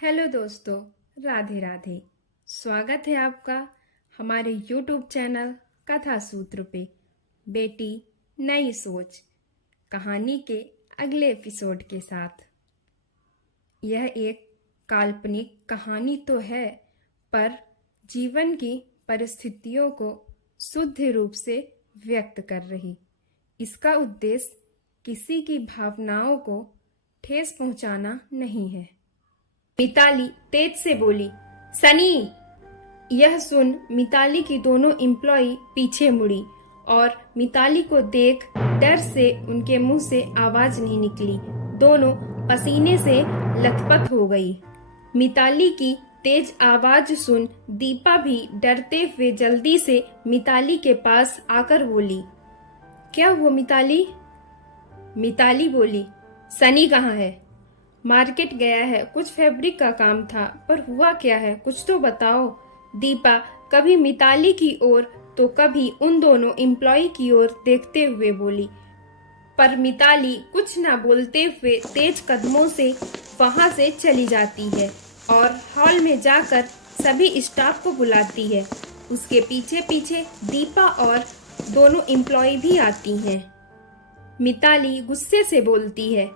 Hello दोस्तों, राधे राधे। स्वागत है आपका हमारे YouTube चैनल कथा सूत्र पे। बेटी नई सोच कहानी के अगले एपिसोड के साथ। यह एक काल्पनिक कहानी तो है, पर जीवन की परिस्थितियों को शुद्ध रूप से व्यक्त कर रही। इसका उद्देश्य किसी की भावनाओं को ठेस पहुंचाना नहीं है। मिताली तेज से बोली, सनी। यह सुन मिताली की दोनों एम्प्लॉई पीछे मुड़ी और मिताली को देख डर से उनके मुंह से आवाज नहीं निकली। दोनों पसीने से लथपथ हो गई। मिताली की तेज आवाज सुन दीपा भी डरते हुए जल्दी से मिताली के पास आकर बोली, क्या हुआ मिताली? मिताली बोली, सनी कहाँ है? मार्केट गया है, कुछ फैब्रिक का काम था, पर हुआ क्या है, कुछ तो बताओ। दीपा कभी मिताली की ओर तो कभी उन दोनों एम्प्लॉय की ओर देखते हुए बोली, पर मिताली कुछ न बोलते हुए तेज कदमों से वहां से चली जाती है और हॉल में जाकर सभी स्टाफ को बुलाती है। उसके पीछे पीछे दीपा और दोनों एम्प्लॉय भी आती हैं। मिताली गुस्से से बोलती है,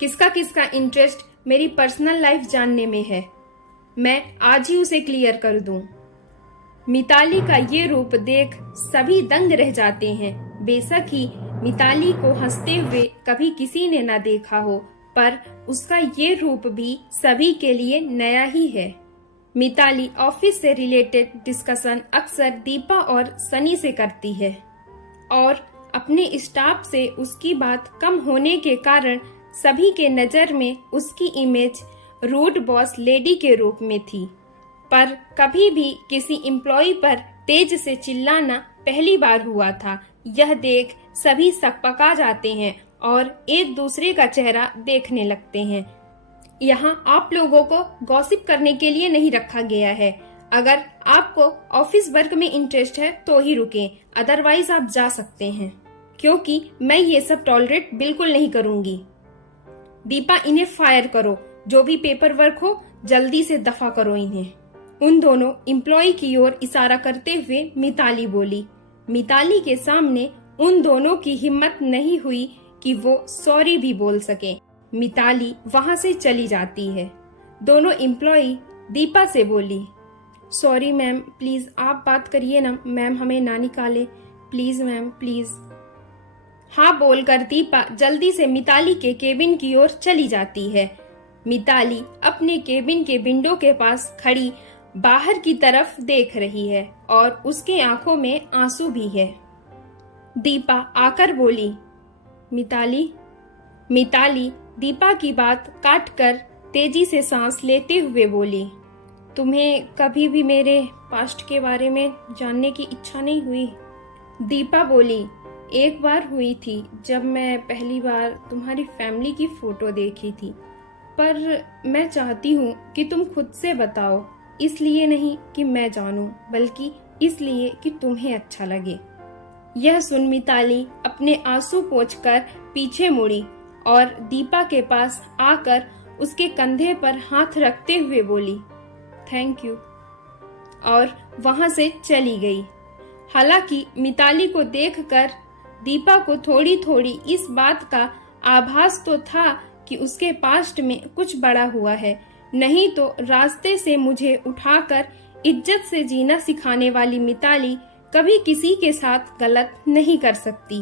किसका किसका इंटरेस्ट मेरी पर्सनल लाइफ जानने में है? मैं आज ही उसे क्लियर कर दूं। मिताली का ये रूप देख सभी दंग रह जाते हैं। बेशक ही मिताली को हंसते हुए कभी किसी ने न देखा हो, पर उसका ये रूप भी सभी के लिए नया ही है। मिताली ऑफिस से रिलेटेड डिस्कशन अक्सर दीपा और सनी से करती है और अपने स्टाफ से उसकी बात कम होने के कारण सभी के नजर में उसकी इमेज रूड बॉस लेडी के रूप में थी। पर कभी भी किसी एम्प्लॉय पर तेज से चिल्लाना पहली बार हुआ था। यह देख सभी सकपका जाते हैं और एक दूसरे का चेहरा देखने लगते हैं। यहाँ आप लोगों को गॉसिप करने के लिए नहीं रखा गया है। अगर आपको ऑफिस वर्क में इंटरेस्ट है तो ही रुकें, अदरवाइज आप जा सकते हैं, क्योंकि मैं ये सब टॉलरेट बिल्कुल नहीं करूंगी। दीपा, इन्हें फायर करो। जो भी पेपर वर्क हो जल्दी से दफा करो इन्हें। उन दोनों एम्प्लॉय की ओर इशारा करते हुए मिताली बोली। मिताली के सामने उन दोनों की हिम्मत नहीं हुई कि वो सॉरी भी बोल सके। मिताली वहां से चली जाती है। दोनों एम्प्लॉय दीपा से बोली, सॉरी मैम, प्लीज आप बात करिए ना मैम, हमें ना निकाले प्लीज मैम, प्लीज। हाँ बोलकर दीपा जल्दी से मिताली के केबिन की ओर चली जाती है। मिताली अपने केबिन के विंडो के पास खड़ी बाहर की तरफ देख रही है और उसके आंखों में आंसू भी है। दीपा आकर बोली, मिताली। मिताली दीपा की बात काटकर तेजी से सांस लेते हुए बोली, तुम्हें कभी भी मेरे पास्ट के बारे में जानने की इच्छा नहीं हुई? दीपा बोली, एक बार हुई थी जब मैं पहली बार तुम्हारी फैमिली की फोटो देखी थी, पर मैं चाहती हूँ कि तुम खुद से बताओ, इसलिए नहीं कि मैं जानूं, बल्कि इसलिए कि तुम्हें अच्छा लगे। यह सुन मिताली अपने आंसू पोंछकर पीछे मुड़ी और दीपा के पास आकर उसके कंधे पर हाथ रखते हुए बोली, थैंक यू, और वहां से चली गई। हालांकि मिताली को देखकर दीपा को थोड़ी थोड़ी इस बात का आभास तो था कि उसके पास्ट में कुछ बड़ा हुआ है, नहीं तो रास्ते से मुझे उठाकर इज्जत से जीना सिखाने वाली मिताली कभी किसी के साथ गलत नहीं कर सकती।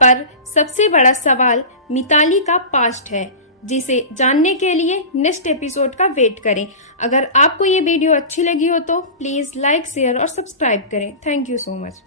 पर सबसे बड़ा सवाल मिताली का पास्ट है, जिसे जानने के लिए नेक्स्ट एपिसोड का वेट करें। अगर आपको ये वीडियो अच्छी लगी हो तो प्लीज लाइक, शेयर और सब्सक्राइब करें। Thank you so much.